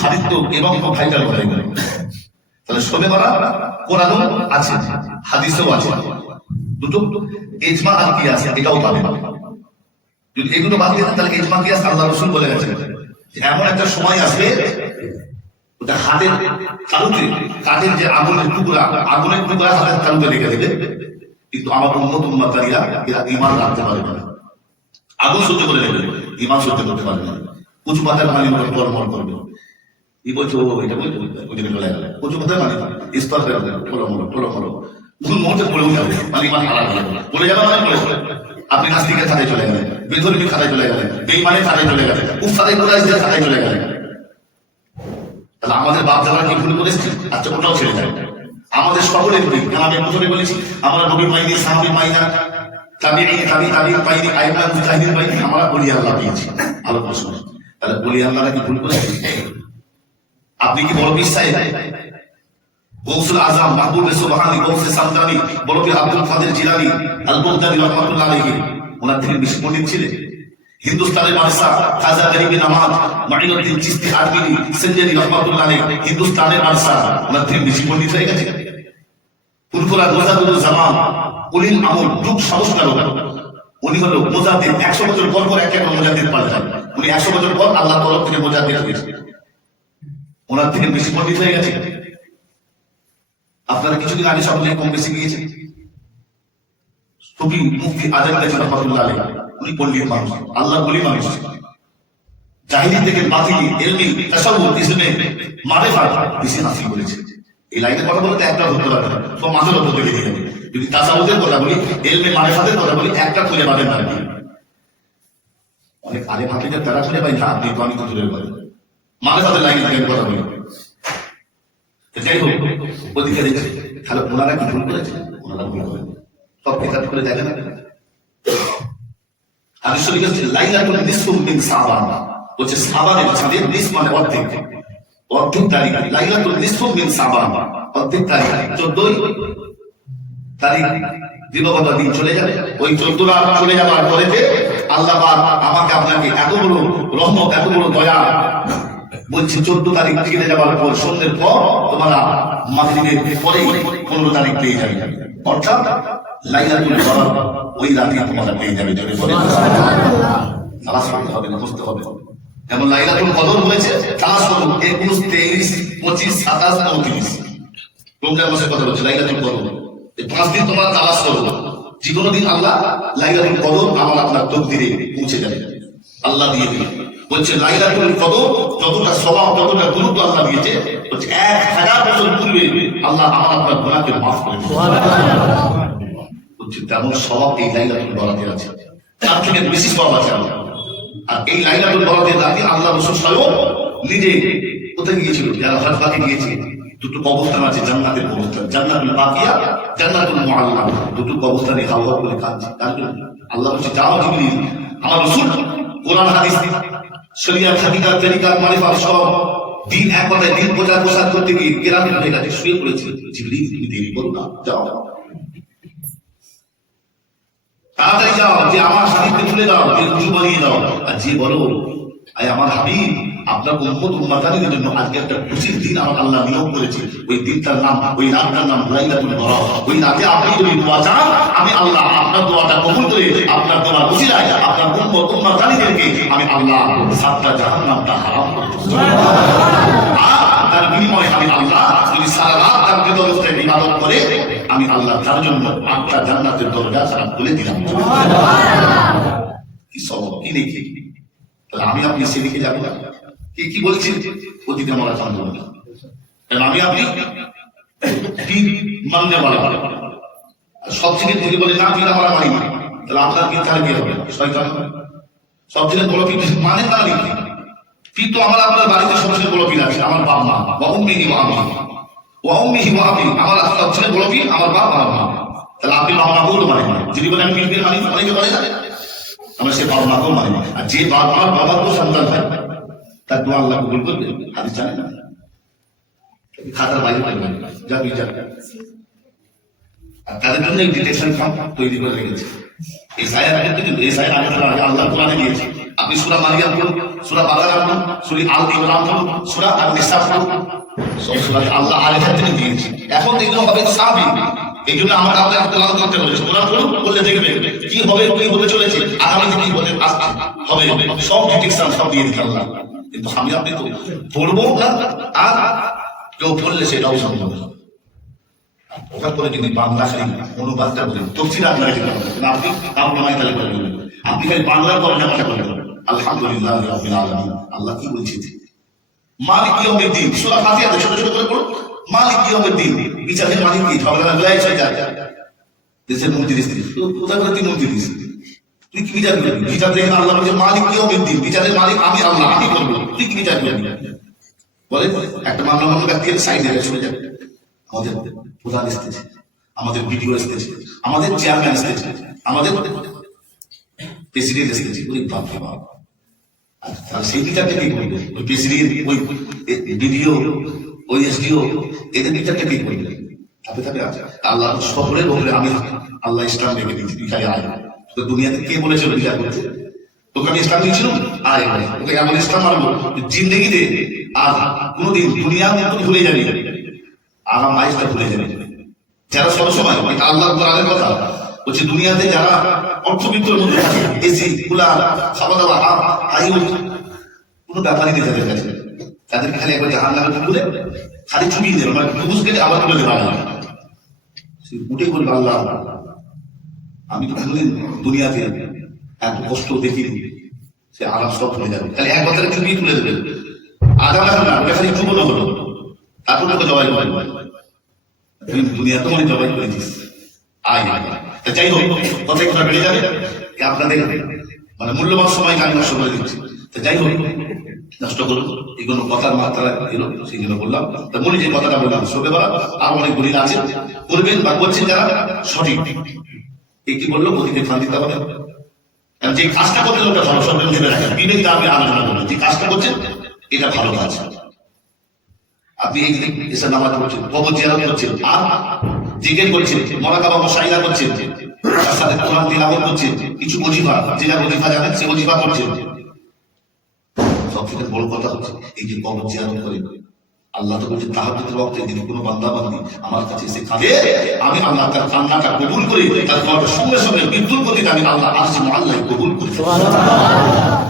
ভাবিত্ব এবং ভাইটাল কথা এগুলো। তাহলে শবে বরাত কোরআনও আছে, হাদিসেও আছে, দুটো ইজমা আর কিয়াস এটাও পাবে। যদি এগুলো বাদ দিয়ে তাহলে ইজমা কিয়াস আল্লাহ রাসূল বলে গেছেন যে এমন একটা সময় আসবে ওটা হাতের তালুতে, কাঠের যে আগুনের টুকরা হাতের তালুতে রেখে দেবে, কিন্তু আমার উম্মত উম্মতারিরা এরা ঈমান রাখতে পারবে না, আগুন সহ্য করে নেবে, ঈমান সহ্য করতে পারবে না। কচু পাতার পানি মনে টলমল করবে, এই বলছো এটা বলছো ওইদিকে চলে গেল, কচু পাতার পানি স্তর বেরোবে টলমল কোন মুহূর্তে পড়েও যাবে, মানে ঈমান হারাম হয়ে যাবে, পড়ে যাবে মানে পড়ে যাবে। আপনি নাস্তিকের খাতায় চলে গেলেন, বেধর্মীর খাতায় চলে গেলেন, বেঈমানের খাতায় চলে গেলেন, উফসাদে কুরাইশদের খাতায় চলে গেলেন। তাহলে আমাদের বাপ দাদা কি ভুল করেছে? আচ্ছা ওটাও ছেড়ে যায়। আমাদের সকলের ভুল, কারণ আমি প্রথমে বলেছি আমরা নবী পাইনি, সাহাবী পাইনা, তাবিঈন পাইনি, আইম্মা মুজতাহিদিন পাইনি, আমরা বলি আল্লাহ পেয়েছি। ভালো প্রশ্ন। তাহলে বলি আল্লাহরা কি ভুল করেছে? আপনি কি বড় পীর সাহেব, গৌসুল আজম, মাহবুবে সুবহানী, গৌসে সামদানি, বড় পীর আব্দুল কাদের জিলানী আল বগদাদী রাহমাতুল্লাহ আলাইহি, ওনার থেকে বেশি পণ্ডিত ছিলেন? হিন্দুস্তানের বাদশাহ খাজা গরিব নওয়াজ মাইনুদ্দিন চিশতি আরবিনী সঞ্জনী রাহমাতুল্লাহ আলাইহি, হিন্দুস্তানের বাদশাহ, ওনার থেকে বেশি পণ্ডিত হয়ে গেছে? ফুরফুরা মুজাদ্দিদুল জামান, উলিল আমল, যুগ সংস্কারক, উনি হলো মুজাদ্দিদ। 100 বছর পর পর এক মুজাদ্দিদ পাল্টান, উনি 100 বছর পর আল্লাহর তরফ থেকে মুজাদ্দিদ হয়েছে, ওনার থেকে বেশি পণ্ডিত হয়ে গেছে। আপনারা কিছুদিন আগে সকলে কম বেশি গিয়েছেন, সুফি মুফতি আজম গাজী রাহমাতুল্লাহ আলাইহি, উনি পণ্ডিত মানুষ, আল্লাহ বলি মানুষ, জাহিলি থেকে বাতিলি ইলমি তাসাউফ ইসলামে মারিফাত বেশি হাসিল করেছে। এই লাইনের কথা বলতে একটা ধরতে পারবে না, তো মাঝের উপর থেকে দিয়ে যাবে। যদি তাসাউফের কথা বলি, ইলমে মারিফাতের কথা বলি, একটা খুঁজে পাবেন না। অনেক আলে হাফিজের তারা খুঁজে পাই না, আপনি তো আমি খুঁজে পাই মারিফাতের লাইনে থেকে কথা বলি। যাই হোক, ওদিকে দেখছে, তাহলে ওনারা কি ভুল করেছে? ওনারা ভুল করেন, সব কিতাব করে দেখেন। হাদিস শরীফে আছে লাইলাতুল নিসফু মিন শাবান, বলছে শাবানের চাঁদের নিস মানে অর্ধেক তারিখ, লাইলাতুল নিসফু মিন শাবান অর্ধেক তারিখ, 14 তারিখ দিবাগত দিন চলে যাবে। ওই 14 চলে যাওয়ার পরেতে আল্লাহ পাক আমাকে আপনাকে এত বড় রহমত, এত বড় দয়া, বলছে 14 তারিখ চলে যাওয়ার পর সন্ধ্যের পর তোমরা মাগরিবের পরে 15 তারিখ পেয়ে যাবে, অর্থাৎ লাইলাতুল কদর ওই রাতে তোমরা পেয়ে যাবে। যদি বলে তালাশ করতে হবে, বুঝতে হবে। যেমন লাইলাতুল কদর হয়েছে, তালাশ করুন 21, 23, 25, 27, 29 রমজান মাসের কথা বলছে। লাইলাতুল কদর এই 5 দিন তোমরা তালাশ করো, যে কোনো দিন আল্লাহ লাইলাতুল কদর আমার আপনার তকদিরে পৌঁছে যাবে, আল্লাহ দিয়ে দিবে। বলছে লাইলাতুল কদর যতটা সওয়াব, যতটা গুরুত্ব আল্লাহ দিয়েছে, বলছে 1000 বছর পূর্বে আল্লাহ আমার আপনার গুনাহকে মাফ করে দিয়েছে। বলছে তেমন সওয়াব এই লাইলাতুল বরাতে আছে, তার থেকে বেশি সওয়াব আছে। আর এই লাইলাতুল বরাতের রাতে আল্লাহ রাসূল স্বয়ং নিজে কোথায় গিয়েছিল? যারা হজ পাকে গিয়েছে, দুটো কবরস্থান আছে, জান্নাতের কবরস্থান, জান্নাতুল বাকিয়া, জান্নাতুল মুআল্লা, দুটো কবরস্থানে হাওয়া করে কাঁদছে। তার জন্য আল্লাহ বলছে যাও জিবরিল, আমার রাসূল কোরআন হাদিস শরিয়াত হাকিকাত তরিকাত মারিফাত সব দিন, এক কথায় দিন প্রচার করতে গিয়ে কেরামের হয়ে গেছে, শুয়ে পড়েছে। জিবরিল তুমি দেরি করো না, যাও তাড়াতাড়ি যাও, যে আমার হাবিবকে তুলে দাও, যে উজু বানিয়ে দাও। আর যে বলো আয় আমার হাবিব, আপনার উম্মত উম্মাতানিদের জন্য আজকে একটা খুশির দিন আমার আল্লাহ নিয়োগ করেছে, ওই দিনটার নাম, ওই রাতটার নাম লাইলাতুল বরাত। ওই রাতে আপনি যদি দোয়া চান, আমি আল্লাহ আপনার দোয়াটা কবুল করে আপনার দোয়ার ওসিলায় আপনার উম্মত উম্মাতানিদেরকে আমি আল্লাহ 7টা জাহান্নামটা হারাম করে দেব। আর তার বিনিময়ে আমি আল্লাহ যদি সারা রাত তার অবস্থায় ইবাদত করে, আমি আল্লাহ তার জন্য 8টা জান্নাতের দরজা সারা খুলে দিলাম। কি সওয়াব, কি নেকি! তাহলে আমি আপনি সেদিকে যাবো না? কি বলছেন? অতীতে আমরা জানবো না, কারণ আমি আপনি পীর মানতে পারবো না। সব থেকে যদি বলে না পীর আমরা মানি না, তাহলে আপনার পীর তাহলে কি হবে? শয়তান। সব থেকে বড় পীর মানে না নাকি? পীর তো আমার আপনার বাড়িতে সবচেয়ে বড় পীর আছে, আমার বাপ মা, ওয়াউম্মিহি ওয়া আবি, আমার সবচেয়ে বড় পীর আমার বাপ আর মা। তাহলে আপনি বাপ মা বলতে পারেন না। যদি বলেন আমি পীর মানি, অনেকে বলে না, আমরা সে বাপ মাকেও মানি না। আর যে বাপ মার বাবার তো সন্তান হয়, তার দোয়া আল্লাহ কবুল করবে, হাদিস জানেন না? খাতার বাইরে পাইবেন যা বিচার। আর তাদের জন্য ডিটেকশন ফার্ম তৈরি করে রেখেছে। এই সায়ের আগে কিন্তু, এই সায়ের আগে আল্লাহ কোরআনে দিয়েছে, আপনি সূরা মারিয়াম পড়ুন, সূরা বাকারা পড়ুন, সূরা আল ইমরান পড়ুন, সূরা আন-নিসা পড়ুন, সব সূরা আল্লাহ আয়াত থেকে দিয়েছে। এখন এগুলো হবে সাহাবী, এই জন্য আমার আপনাকে তেলাওয়াত করতে বলেছে। কোরআন পড়ুন, বললে দেখবেন কি হবে, কি হতে চলেছে, আগামীতে কি হতে আসছে হবে, সব ডিটেকশন সব দিয়ে দিতে আল্লাহ। কিন্তু আমি আপনি তো পড়বো না, আর কেউ পড়লে সেটাও সম্ভব না। ওখান করে যদি বাংলা খালি অনুবাদটা বলেন, তফসির আপনাকে দিতে হবে, আপনি আপনার তাহলে করে নেবেন। আপনি খালি বাংলা তর্জমাটা করে নেবেন, আলহামদুলিল্লাহ রাব্বিল আলামিন। আল্লাহ কি বলছে, মালিক ইয়াউমিদ্দিন, সূরা ফাতিহাতে ছোট ছোট করে পড়ুন, মালিক ইয়াউমিদ্দিন, বিচারের মালিক কি? ঝগড়া লাগলে এসে যায় দেশের মন্ত্রী স্ত্রী, কোথায় করে তুই মন্ত্রী দিস, তুই কি বিচার করবি? বিচার দেখেন আল্লাহ বলছে মালিক ইয়াউমিদ্দিন, বিচারের মালিক আমি আল্লাহ, আমি করবো, তুই কি বিচার করবি? বলে একটা মামলা মামলা ব্যক্তি সাইড দিয়ে চলে যাবে। আমাদের প্রধান এসেছে, আমাদের ভিডিও এসেছে, আমাদের চেয়ারম্যান এসেছে, আমাদের প্রেসিডেন্ট এসেছে, ওই বাপ রে বাপ। আর সেই বিচারটা কি করবে? ওই প্রেসিডেন্ট, ওই ভিডিও, ওই এসডিও, এদের বিচারটা কি করবে? ধাপে ধাপে আছে আল্লাহ শহরে বললে আমি আল্লাহ ইসলাম রেখে দিচ্ছি, তুই আয়। তো দুনিয়াতে কে বলেছিল বিচার করতে? তোকে আমি ইসলাম দিয়েছিলাম, আয় তোকে এমন ইসলাম মারবো জিন্দগি দে, আর কোনোদিন দুনিয়ার মতো ভুলে যাবি, আগাম আইসটা ভুলে যাবে। যারা সবসময় এটা আল্লাহ কোরআনের কথা বলছে, দুনিয়াতে যারা অর্থবিত্তর মধ্যে থাকে, এসি কুলার খাওয়া দাওয়া কোনো ব্যাপারই নেই তাদের কাছে, তাদেরকে খালি একবার জাহান্নামে তুলে খালি চুপিয়ে দেবে, মানে বুঝ কেটে আবার তুলে দেবে। উঠে বলবে আল্লাহ আমি তো কোনোদিন দুনিয়াতে এত কষ্ট দেখিনি, সে আরাম সব হয়ে যাবে, খালি এক বছরে চুপিয়ে তুলে দেবে। আগাম এখন না, ওটা খালি চুপনো হলো, তারপর তোকে জবাই করে তুই দুনিয়া তো মানে জবাই করেছিস, আয় যাই হোক, কথাই কথা বেড়ে যাবে। আপনাদের মানে মূল্যবান সময় আমি নষ্ট করে দিচ্ছি, যাই হোক নষ্ট করুন, এগুলো কথার মাত্রা এলো, সেই জন্য বললাম। তা মনে যে কথাটা বললাম, শোকে বলা আর অনেক দলিল আছে, করবেন বা করছেন যারা সঠিক, কি বললো গতিকে ফান দিতে হবে। যে কাজটা করতে ওটা ভালো, সব ভেবে রাখেন, বিবেক আমি আলোচনা করবো, যে কাজটা করছেন এটা ভালো কাজ। আপনি এই এসে নামাজ পড়ছেন, কবর জিয়ারত করছেন, আর জিকির করছেন, মুরাকাবা মুশাহিদা করছেন, তার সাথে কোরআন তিলাওয়াত করছেন, কিছু ওজিফা, যেটা ওজিফা জানেন সে ওজিফা করছেন। সবথেকে বড় কথা হচ্ছে এই যে কবর জিয়ারত করেন, আল্লাহ তো বলছেন তাহাজ্জুদের ওয়াক্তে যদি কোনো বান্দা বান্দি আমার কাছে এসে কাঁদে, আমি আল্লাহ তার কান্নাটা কবুল করি, তার সঙ্গে সঙ্গে মৃত্যুর গতিতে আমি আল্লাহ আরশে মুআল্লায় কবুল করি। সুবহানাল্লাহ।